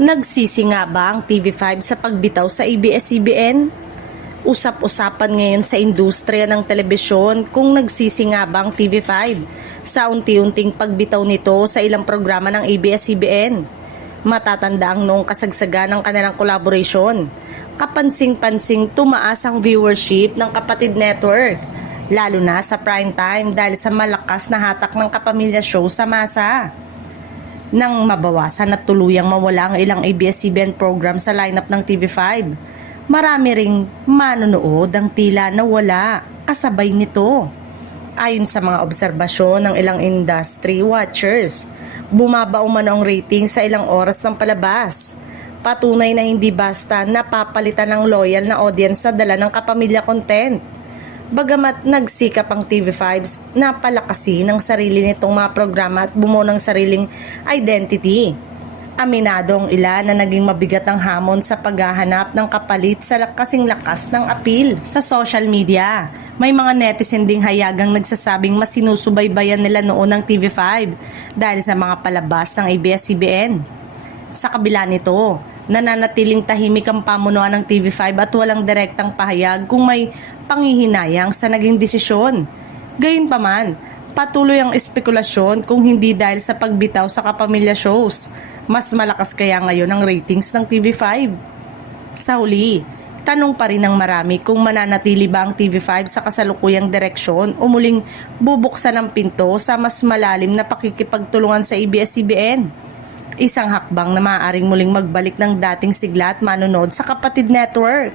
Nagsisi nga ba ang TV5 sa pagbitaw sa ABS-CBN? Usap-usapan ngayon sa industriya ng telebisyon kung nagsisi nga ba ang TV5 sa unti-unting pagbitaw nito sa ilang programa ng ABS-CBN. Matatanda ang noong kasagsagan ng kanilang collaboration. Kapansing-pansing tumaas ang viewership ng kapatid network, lalo na sa prime time dahil sa malakas na hatak ng kapamilya show sa masa. Nang mabawasan at tuluyang mawala ang ilang ABS-CBN program sa lineup ng TV5, marami ring manonood ang tila nawala kasabay nito. Ayon sa mga obserbasyon ng ilang industry watchers, bumaba umano ang rating sa ilang oras ng palabas. Patunay na hindi basta napapalitan ng loyal na audience sa dala ng kapamilya content. Bagamat nagsikap ang TV5 na palakasin ang sarili nitong mga programa at bumuo ng sariling identity. Aminado ang ilan na naging mabigat ang hamon sa paghahanap ng kapalit sa kasing lakas ng appeal sa social media. May mga netizen ding hayagang nagsasabing mas sinusubaybayan nila noon ng TV5 dahil sa mga palabas ng ABS-CBN. Sa kabila nito, nananatiling tahimik ang pamunuan ng TV5 at walang direktang pahayag kung may panghihinayang sa naging desisyon. Gayunpaman, patuloy ang espekulasyon kung hindi dahil sa pagbitaw sa kapamilya shows. Mas malakas kaya ngayon ang ratings ng TV5? Sa huli, tanong pa rin ng marami kung mananatili ba ang TV5 sa kasalukuyang direksyon o muling bubuksan ang pinto sa mas malalim na pakikipagtulungan sa ABS-CBN. Isang hakbang na maaaring muling magbalik ng dating sigla at manonood sa kapatid network.